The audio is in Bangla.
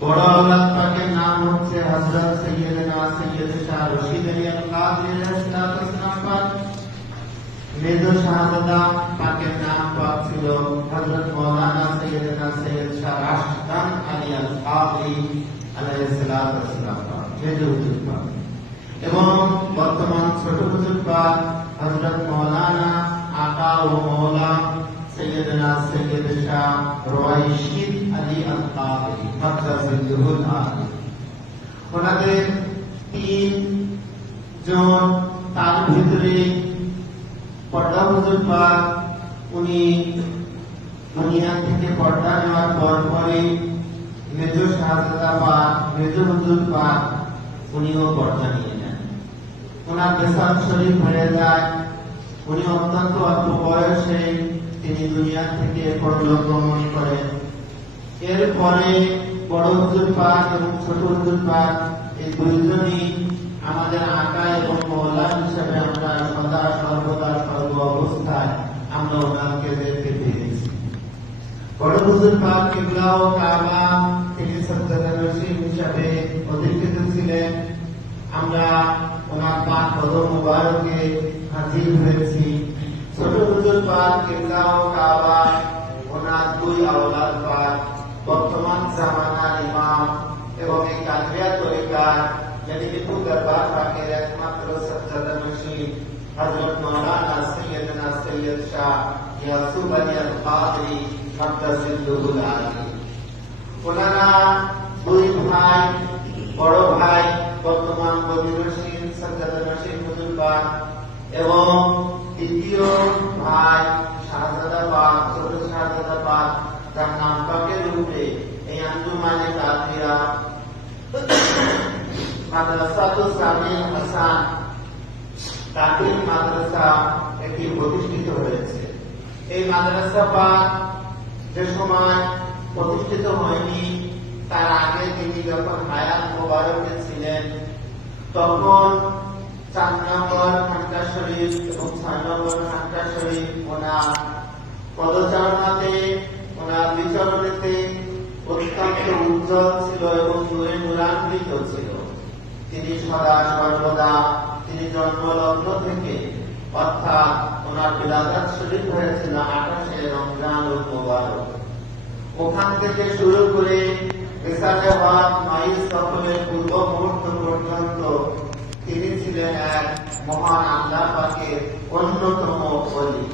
বড় আওলাদ পাকের নাম হচ্ছে হযরত সৈয়দনা সৈয়দ শাহ রশিদ আলী আল কাদরি আলাইহিস পাক মেজো শাহজাদা পাকের নাম পাক ছিল হযরত মাওলানা সৈয়দনা সৈয়দ শাহ রাশিদান আলী আল কাদরি আলাইহিস সালাম পাক মেজো হুজুর পাক এবং বর্তমান ছোট হুজুর পাক হযরত মাওলানা আকা ও মওলা সৈয়দনা সৈয়দ শাহ রয়শিদ আলী আল কাদরি মাদ্রাসাতুল আলী ওনাদের তিন জন তার ভিতরে পর্দা হুজুর পাক উনি দুনিয়া থেকে পর্দা নেওয়ার পর পরে মেজো শাহজাদা পাক মেজো হুজুর পাক উনিও পর্দা নিয়ে নেন। ওনার বেসার শরীর হয়ে যায়, উনি অত্যন্ত অল্প তিনি দুনিয়া থেকে পরলোক গমন করেন। এরপরে বড় হুজুর পাক এবং ছোট হুজুর পাক এই দুইজনই আমাদের আকা এবং মহলা হিসাবে আমরা সদা সর্বদা সর্ব অবস্থায় আমরা ওনাকে দেখতে পেয়েছি। বড় হুজুর পাক কিবলা ও কাবা সজ্জাদা রশিদ হিসাবে অধিষ্ঠিত ছিলেন। আমরা ওনার পাক কদম মুবারকে হাজির হয়েছি। ছোট হুজুর পাক কিবলা ও কাবা ওনার দুই আওলাদ পাক বর্তমান জামানার ইমাম এবং এই কাজরিয়া তরিকার যিনি বিপু দরবার পাকের একমাত্র সজ্জাদা নশীন হযরত মাওলানা সৈয়দনা সৈয়দ শাহ ইয়াসুব আলী আল কাদরি মাদ্রাসাতুল আলী ওনারা দুই ভাই বড় ভাই বর্তমান বদির রশিদ সজ্জাদা নশীন হুজুর পাক এবং দ্বিতীয় ভাই শাহজাদা পাক, ছোট শাহজাদা পাক, তার নাম পাকের রূপে? এই আঞ্জুমানে কাদিয়া মাদ্রাসাতু সামিল হাসান। তাকিম মাদ্রাসা একটি প্রতিষ্ঠিত হয়েছে। এই মাদ্রাসা পাক যে সময় প্রতিষ্ঠিত হয়নি, তার আগে তিনি যখন হায়াত মোবারকে ছিলেন, তখন তিনি সদা সর্বদা, তিনি জন্মলগ্ন থেকে, অর্থাৎ ওনার বিলাদাত শরীফ হয়েছিল আঠাশে রমজান মোবারক। ওখান থেকে শুরু করে রেসাজাবাদ মাইল সফরের পূর্ব মুহূর্ত পর্যন্ত ছিলেন এক মহান আল্লাহ পাকের অন্যতম অলি